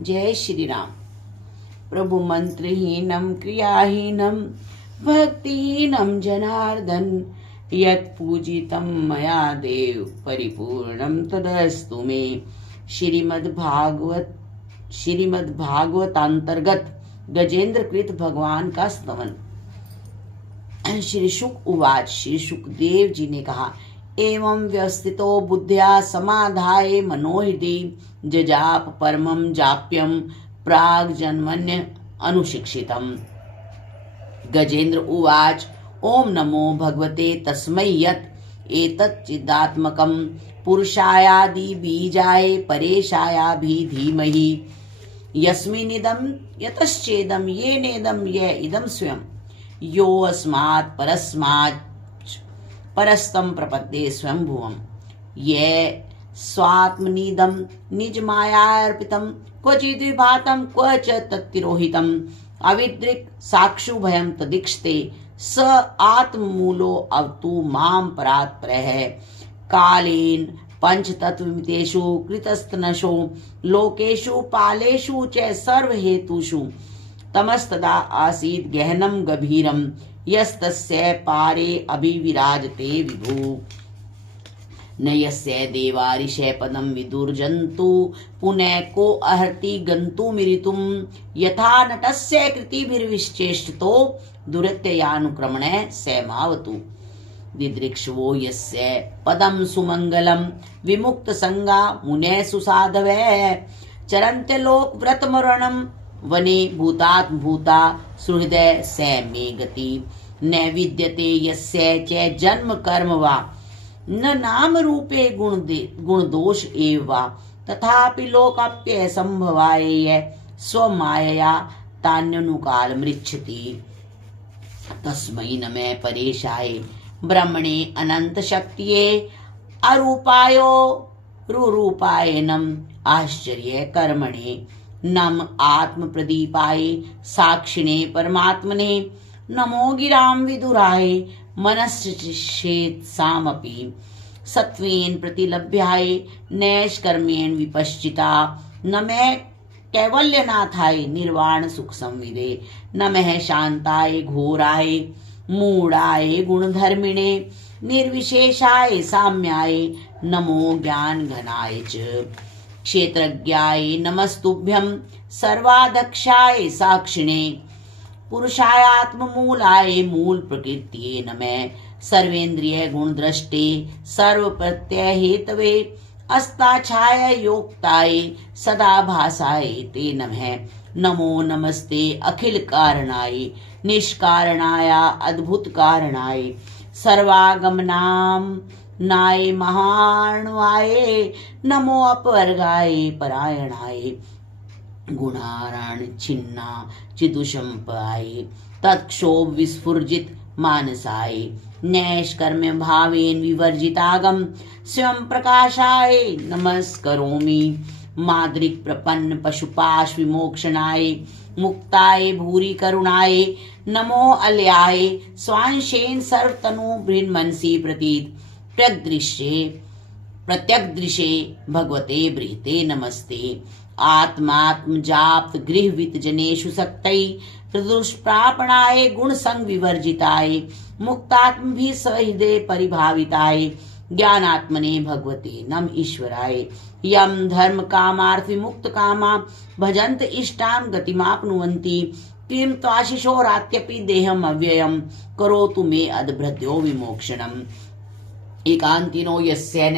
जय श्री राम। प्रभु मंत्रहीनम क्रियाहीनम भक्तिहीनम जनार्दन यत् पूजितं मया देव परिपूर्णं तदस्तु मे। श्रीमद्भागवतांतर्गत गजेंद्र कृत भगवान का स्तवन। श्री शुक उवाच। श्री शुकदेव जी ने कहा, एवं व्यवस्थितो बुद्ध्या समाधाय मनोहृदि जजाप परमं जाप्यम प्राग जन्मन्य अनुशिक्षितम्। गजेंद्र उवाच। ओम नमो भगवते तस्मै यत् एतत् चिदात्मकं पुरुषायादि बीजाय परेशायाभि धीमहि यस्मिनिदं यतश्चेदं येनेदं य इदं स्वयं यो अस्मात् परस्मात् परस्तं प्रपद्ये स्वयंभुवम् ये स्वात्मनिदं निजमायार्पितं क्वचिद् विभातं क्व च तत्तिरोहितम् अविद्रिक् साक्षुभयं तदीक्षते स आत्ममूलो अवतु मां परात् परः कालेन पंचतत्वमितेषु कृतस्तनशो लोकेषु पालेषु च सर्वहेतुषु तमस्तदा आसीत् गहनं गभीरं यस्तस्य पारे अभिविराजते विभु न यस्य देवा ऋषय पदं विदुर्जन्तु पुनः को अर्हति गन्तुमिरितुं यथा नटस्य कृतिभिर्विचेष्टितो दुरत्ययानुक्रमणे सैमावतु दिदृक्षवो यस्य पदं सुमंगलं विमुक्त संगा मुने सुसाधवः चरन्त्य लोक व्रतमरणं वने भूतात् भूता सुहृदय सैमे गति न विद्यते यस्य च जन्म कर्म वा न नाम रूपे गुण दोष एव वा तथापि लोकाप्य संभवाय स्वमायया तान्यनुकाल मृच्छति तस्मै न मे परेशाय ब्रह्मणे अनंत शक्तिये अरूपायो रूपाय नम आश्चर्य कर्मणे नम आत्म प्रदीपाय साक्षिणे परमात्मने नमो गिरां विदुराय मनश्चेत सामपि सत्वेन प्रतिलभ्याय नैष्कर्मेण विपश्चिता न मैं कैवल्यनाथाय निर्वाण सुख संविदे नमः शांताय घोराय मूढ़ाय गुणधर्मिणे निर्विशेषाय साम्याय नमो ज्ञान घनाय च क्षेत्रज्ञाय नमस्तुभ्यं सर्वाध्यक्षाय साक्षिणे पुरुषायात्ममूलाय मूल प्रकृतिये नमः सर्वेन्द्रिय गुणदृष्टे सर्व प्रत्यय हेतवे अस्ताछाय योक्ताय सदा भासाय ते नमः नमो नमस्ते अखिल कारणाय निष्कारणाय अद्भुत कारणाय सर्वागमनाम नाय महाणवाय नमो अपवर्गाय परायणाय गुणाराण छिन्ना चिदुषंपाय तत्क्षोभ विस्फुर्जित मानसाय नैष्कर्म्य भावेन विवर्जितागम स्वयं प्रकाशाय नमस्करोमि माद्रिक प्रपन्न पशुपाश विमोक्षणाय मुक्ताय भूरि करुणाय नमो अल्याय स्वांशेन सर्वतनु बृहन्मनसि प्रतीत प्रत्यग्दृशे भगवते बृहते नमस्ते आत्मात्म जाप्त गृहवित जनेषु सक्तै दुष्प्रापणाय गुण संग विवर्जिताय मुक्तात्म भी सहृदय परिभाविताय ज्ञानात्मने भगवते नम ईश्वराय यम धर्म कामार्थ विमुक्त कामा भजन्त इष्टाम गतिमाप्नुवन्ति किम त्वाशिषो रात्यपि देहम अव्ययम करोतु मे अद्भृत्यो विमोक्षणम् एकांतिनो यस्य न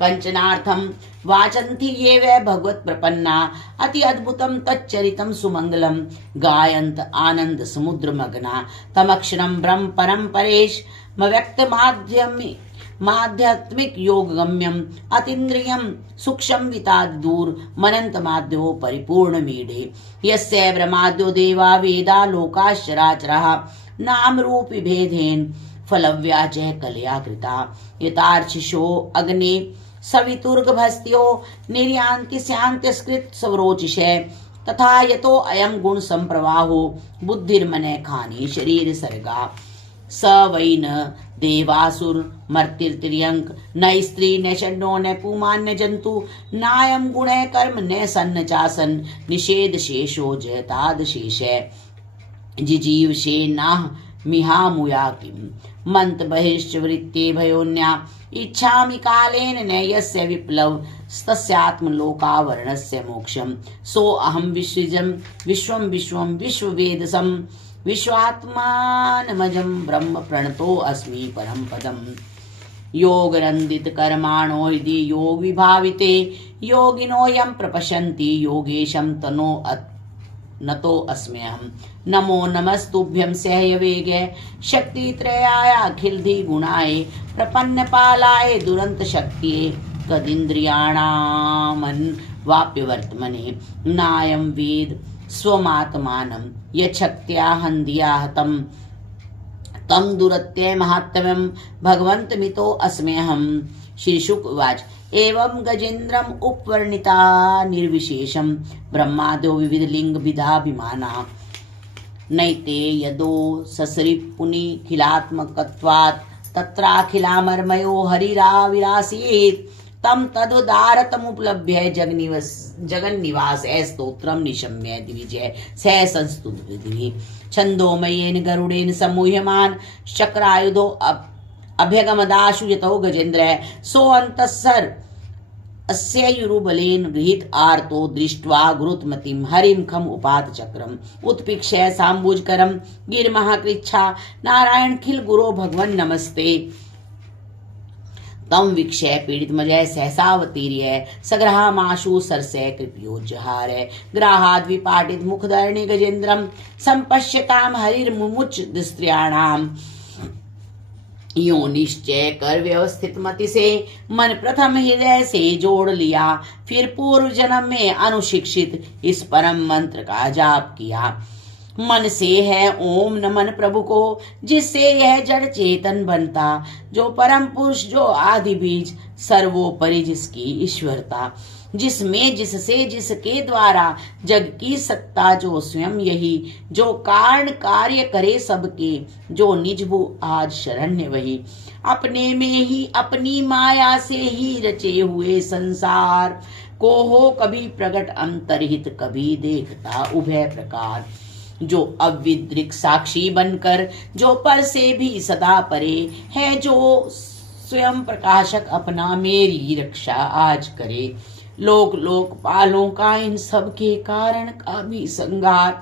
कंचनार्थम वाचन्ति ये वै भगवत प्रपन्ना अति अद्भुतम तच्चरितम सुमंगलम गायन्त आनंद समुद्र मग्ना तमक्षरम ब्रह्म परम परेश व्यक्त माध्यात्मिक योग गम्यम अतीन्द्रियम सूक्ष्म विताद दूर मनंत माध्यो परिपूर्ण मीढे यस्य ब्रह्माद्यो देवा वेदा लोकाश्चराचरः नाम रूप विभेदेन फलव्याच कलया कृता यतार्चिषो अग्नि सवितुर्गभस्त्यो निर्यान्ति स्यांत्यस्कृत सवरोचिषे तथा यतो अयम गुण संप्रवाहो बुद्धिर्मने खानी शरीर सर्गा स वै न देवासुर मर्तिर्यंक न स्त्री न षण्णो न पुमान् न जंतु नायम गुण कर्म न सन्न चासन निषेध शेषो जयताद शेष जिजीव शे नाह मिहामुया किम मंत बहिश्च वृत्ते भयोन्या इच्छामि कालेन न यस्य विप्लव तस्यात्मलोकावरणस्य मोक्षम सो अहम विश्वजम विश्वम विश्वम विश्ववेदसम विश्वात्मानमजं ब्रह्म प्रणतो अस्मि परम पदम योगरन्दित कर्माणो हृदि योग विभाविते योगिनो यं प्रपश्यन्ति योगेशं तनो नतो अस्म्यहम् नमो नमस्तुभ्यं सह्यवेग शक्तित्रयाय अखिलधि गुणाय प्रपन्न पालाय दुरंत शक्तिये तदिन्द्रियाणामन् वाप्यवर्त्मने नायं वेद स्वमात्मानं यच्छक्त्या हन्दिया हतं तं दुरत्य महात्म्यं भगवन्तमितो अस्म्यहम्। श्री शुक उवाच एवं गजेन्द्रम उपवर्णिता निर्विशेषम ब्रह्मादो विविध लिंग विधाभिमाना नैते यदो ससरिपुनि खिलात्मकत्वात् तत्राखिलामर्मयो हरिराविरासीत् तम तदुदारतमुपलभ्य जगन्निवास स्तोत्रम निशम्य द्विजय सह संस्तुत विधि छंदोमयेन गरुडेन सम्मूह्यमान चक्रायुधो अभ्यगमदाशु यतो गजेन्द्र सो अंतस्सर अस्य युरुबलेन गृहीत आर्तो दृष्ट्वा गुरुत्मतिम हरिं खम उपात चक्रम उत्पिक्षय साम्बुजकरम गिरमहाकृच्छा नारायण खिल गुरो भगवन नमस्ते तम विक्षय पीड़ित मजय सहसावतीर्य सग्रहामाशु सरसय कृपयोजहार ग्राहाद विपाटित मुखधरणे गजेन्द्रम संपश्यताम हरिर्मुमुच स्त्रियाणाम यो निश्चय कर व्यवस्थित मति से मन प्रथम हृदय से जोड़ लिया फिर पूर्व जन्म में अनुशिक्षित इस परम मंत्र का जाप किया। मन से है ओम नमन प्रभु को जिससे यह जड़ चेतन बनता जो परम पुरुष जो आदि बीज सर्वोपरि जिसकी ईश्वरता जिसमें जिससे जिसके द्वारा जग की सत्ता जो स्वयं यही जो कारण कार्य करे सबके जो निजभु आज शरण्य वही अपने में ही अपनी माया से ही रचे हुए संसार को हो कभी प्रकट अंतरहित कभी देखता उभय प्रकार जो अविद्रिक साक्षी बनकर जो पर से भी सदा परे है जो स्वयं प्रकाशक अपना मेरी रक्षा आज करे लोक लोकपालों का इन सब के कारण का भी संगार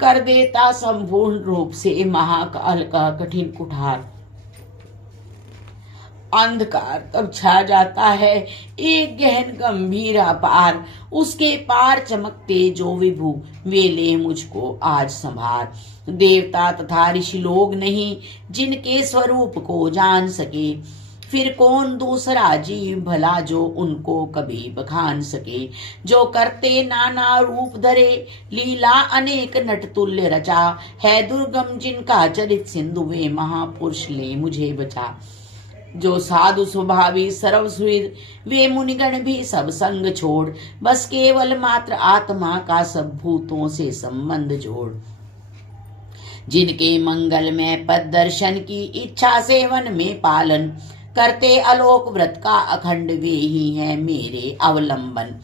कर देता संपूर्ण रूप से महाकाल का कठिन कुठार अंधकार तब छा जाता है एक गहन गंभीर अपार उसके पार चमकते जो विभु वे ले मुझको आज संभार देवता तथा ऋषि लोग नहीं जिनके स्वरूप को जान सके फिर कौन दूसरा जीव भला जो उनको कभी बखान सके जो करते नाना रूप धरे लीला अनेक नटतुल्य रचा है दुर्गम जिनका चरित सिंधु वे महापुरुष ले मुझे बचा जो साधु स्वभावी सर्वसुहृद वे मुनिगण भी सब संग छोड़ बस केवल मात्र आत्मा का सब भूतों से संबंध जोड़ जिनके मंगल में पद दर्शन की इच्छा से वन में पालन करते अलोक व्रत का अखंड वे ही हैं मेरे अवलंबन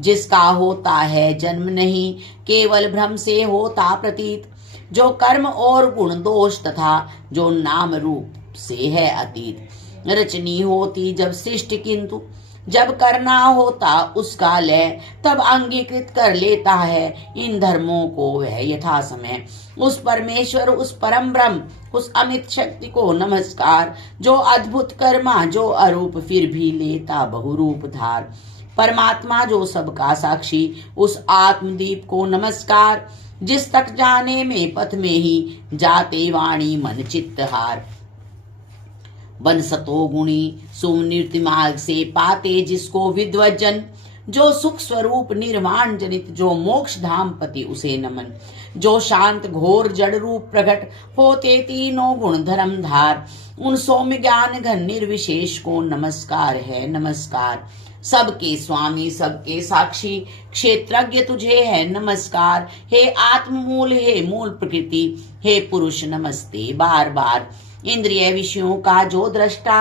जिसका होता है जन्म नहीं केवल भ्रम से होता प्रतीत जो कर्म और गुण दोष तथा जो नाम रूप से है अतीत रचनी होती जब सृष्टि किंतु जब करना होता उसका लय तब अंगीकृत कर लेता है इन धर्मों को वह यथा समय उस परमेश्वर उस परम ब्रह्म उस अमित शक्ति को नमस्कार जो अद्भुत कर्मा जो अरूप फिर भी लेता बहुरूप धार परमात्मा जो सबका साक्षी उस आत्मदीप को नमस्कार जिस तक जाने में पथ में ही जाते वाणी मन चित्त हार बन सतो गुणी सुनिर्ति मार्ग से पाते जिसको विद्वजन जो सुख स्वरूप निर्वाण जनित जो मोक्ष धाम पति उसे नमन जो शांत घोर जड़ रूप प्रकट होते तीनों गुण धर्म धार उन सौम्य ज्ञान घन निर्विशेष को नमस्कार है नमस्कार सबके स्वामी सबके साक्षी क्षेत्रज्ञ तुझे है नमस्कार। हे आत्ममूल हे मूल प्रकृति हे पुरुष नमस्ते बार बार। इंद्रिय विषयों का जो दृष्टा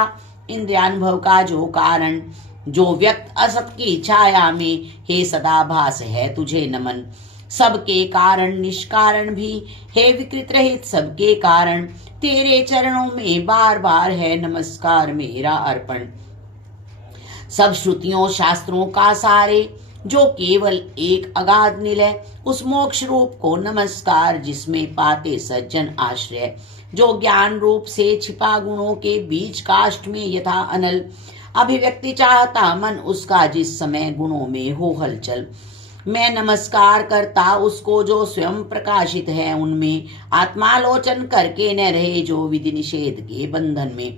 इंद्रियानुभव का जो कारण जो व्यक्त असत की छाया में हे सदाभास है तुझे नमन। सबके कारण निष्कारण भी हे विकृत रहित सबके कारण तेरे चरणों में बार बार है नमस्कार मेरा अर्पण। सब श्रुतियों शास्त्रों का सारे जो केवल एक अगाध निलय उस मोक्ष रूप को नमस्कार जिसमें पाते सज्जन आश्रय। जो ज्ञान रूप से छिपा गुणों के बीच काष्ठ में यथा अनल अभिव्यक्ति चाहता मन उसका जिस समय गुणों में हो हलचल। मैं नमस्कार करता उसको जो स्वयं प्रकाशित है उनमें आत्मालोचन करके न रहे जो विधि निषेध के बंधन में।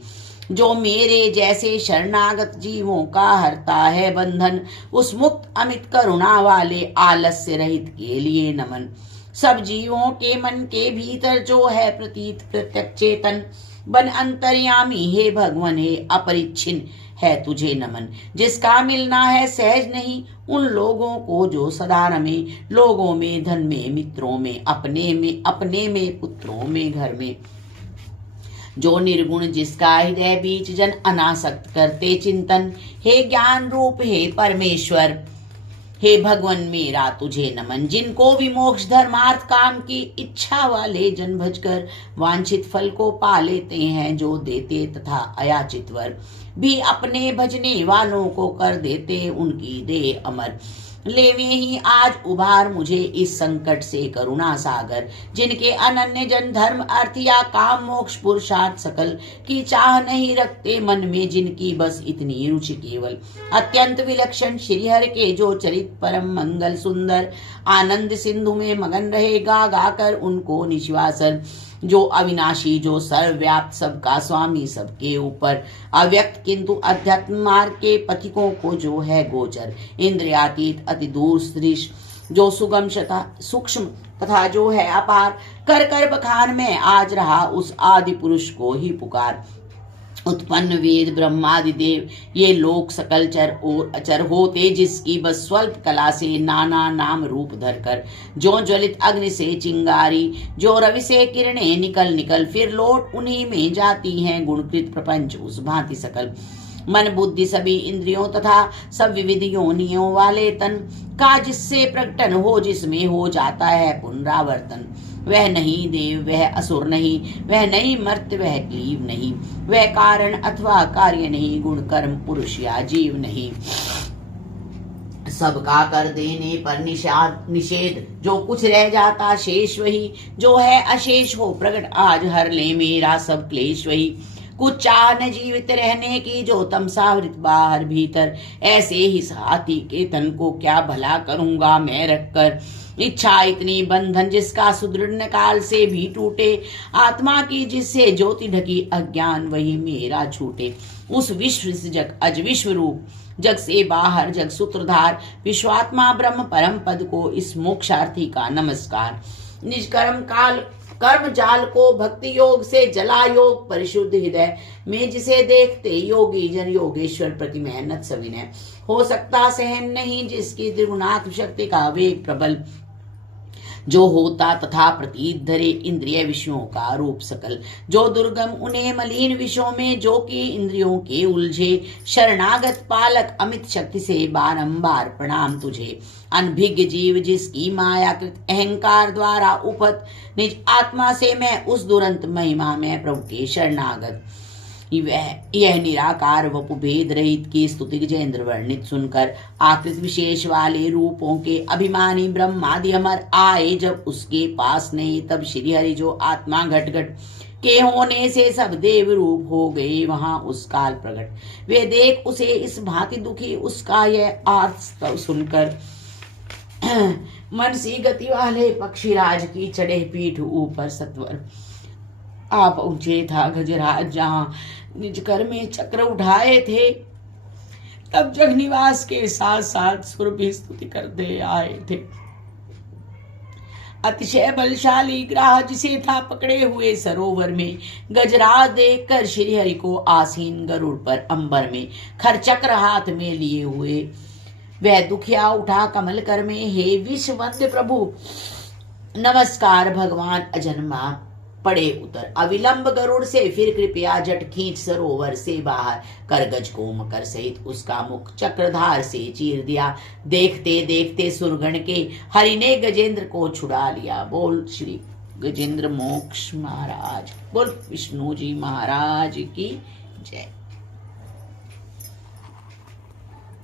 जो मेरे जैसे शरणागत जीवों का हरता है बंधन उस मुक्त अमित करुणा वाले आलस्य रहित के लिए नमन। सब जीवों के मन के भीतर जो है प्रतीत प्रत्यक्ष चेतन बन अंतर्यामी हे भगवान हे अपरिच्छिन्न है तुझे नमन। जिसका मिलना है सहज नहीं उन लोगों को जो सदा रमे लोगों में धन में मित्रों में अपने में पुत्रों में घर में। जो निर्गुण जिसका हृदय बीच जन अनासक्त करते चिंतन हे ज्ञान रूप हे परमेश्वर हे भगवान मेरा तुझे नमन। जिनको विमोक्ष धर्मार्थ काम की इच्छा वाले जन भजकर वांछित फल को पा लेते हैं जो देते तथा अयाचित वर भी अपने भजने वालों को कर देते उनकी देह अमर। लेवे ही आज उभार मुझे इस संकट से करुणा सागर। जिनके अनन्य जन धर्म अर्थ या काम मोक्ष पुरुषार्थ सकल की चाह नहीं रखते मन में जिनकी बस इतनी रुचि केवल अत्यंत विलक्षण श्रीहर के जो चरित परम मंगल सुंदर आनंद सिंधु में मगन रहे गा गाकर उनको निश्वासन। जो अविनाशी जो सर्वव्याप्त सबका स्वामी सबके ऊपर अव्यक्त किंतु अध्यात्म मार्ग के पथिकों को जो है गोचर इंद्रियातीत अति दूर सदृश जो सुगम सूक्ष्म तथा जो है अपार कर कर बखान में आज रहा उस आदि पुरुष को ही पुकार। उत्पन्न वेद ब्रह्मादि देव ये लोक सकल चर और अचर होते जिसकी बस स्वल्प कला से नाना नाम रूप धरकर जो ज्वलित अग्नि से चिंगारी जो रवि से किरणें निकल निकल फिर लौट उन्हीं में जाती हैं गुणकृत प्रपंच उस भांति सकल। मन बुद्धि सभी इंद्रियों तथा सब विविध योनियों वाले तन का जिससे प्रकटन हो जिसमें हो जाता है पुनरावर्तन। वह नहीं देव वह असुर नहीं वह नहीं मर्त्य वह क्लीव नहीं वह कारण अथवा कार्य नहीं गुण कर्म पुरुष या जीव नहीं। सबका कर देने पर निषेध जो कुछ रह जाता शेष वही जो है अशेष हो प्रकट आज हर ले मेरा सब क्लेश वही। कुछ चाह न जीवित रहने की जो तमसावृत बाहर भीतर ऐसे ही हाथी के तन को क्या भला करूंगा मैं रखकर। इच्छा इतनी बंधन जिसका सुदृढ़ काल से भी टूटे आत्मा की जिससे ज्योति ढकी अज्ञान वही मेरा छूटे। उस विश्व जग अज विश्व रूप जग से बाहर जग सूत्रधार विश्वात्मा ब्रह्म परम पद को इस मोक्षार्थी का नमस्कार। निज कर्म जाल को भक्ति योग से जला योग परिशुद्ध हृदय में जिसे देखते योगी जन योगेश्वर प्रति मेहनत सविनय हो सकता सहन नहीं जिसकी त्रिगुणात्म शक्ति का वेग प्रबल जो होता तथा प्रतीत धरे इंद्रिय विषयों का रूप सकल। जो दुर्गम उन्हें मलिन विषयों में जो कि इंद्रियों के उलझे शरणागत पालक अमित शक्ति से बारंबार प्रणाम तुझे। अनभिज्ञ जीव जिसकी मायाकृत अहंकार द्वारा उपत निज आत्मा से मैं उस दुरंत महिमा में प्रभु के शरणागत। यह निराकार वपु भेद रहित की स्तुति गजेंद्र वर्णित सुनकर आकृत विशेष वाले रूपों के अभिमानी ब्रह्मादि अमर आए जब उसके पास नहीं तब श्री हरि जो आत्मा घट घट के होने से सब देव रूप हो गए वहां उस काल प्रकट। वे देख उसे इस भांति दुखी उसका यह आर्त सुनकर मन सी गति वाले पक्षीराज की चढ़े पीठ ऊपर सत्वर आ पहुंचे था गजराज जहां निज कर में चक्र उठाए थे तब जगनिवास के साथ साथ सुर भी स्तुति करते आए थे। अतिशय बलशाली ग्राह जिसे था पकड़े हुए सरोवर में, गजराज देख कर श्री हरि को आसीन गरुड़ पर अंबर में, खरचक्र हाथ में लिए हुए वह दुखिया उठा कमल कर में, हे विश्ववंद्य प्रभु नमस्कार भगवान अजन्मा पड़े उतर। अविलंब गरुड़ से फिर कृपया जट खींच सरोवर से बाहर कर गज को मकर सहित उसका मुख चक्रधार से चीर दिया। देखते देखते सुरगण के हरि ने गजेंद्र को छुड़ा लिया। बोल श्री गजेंद्र मोक्ष महाराज, बोल विष्णु जी महाराज की जय।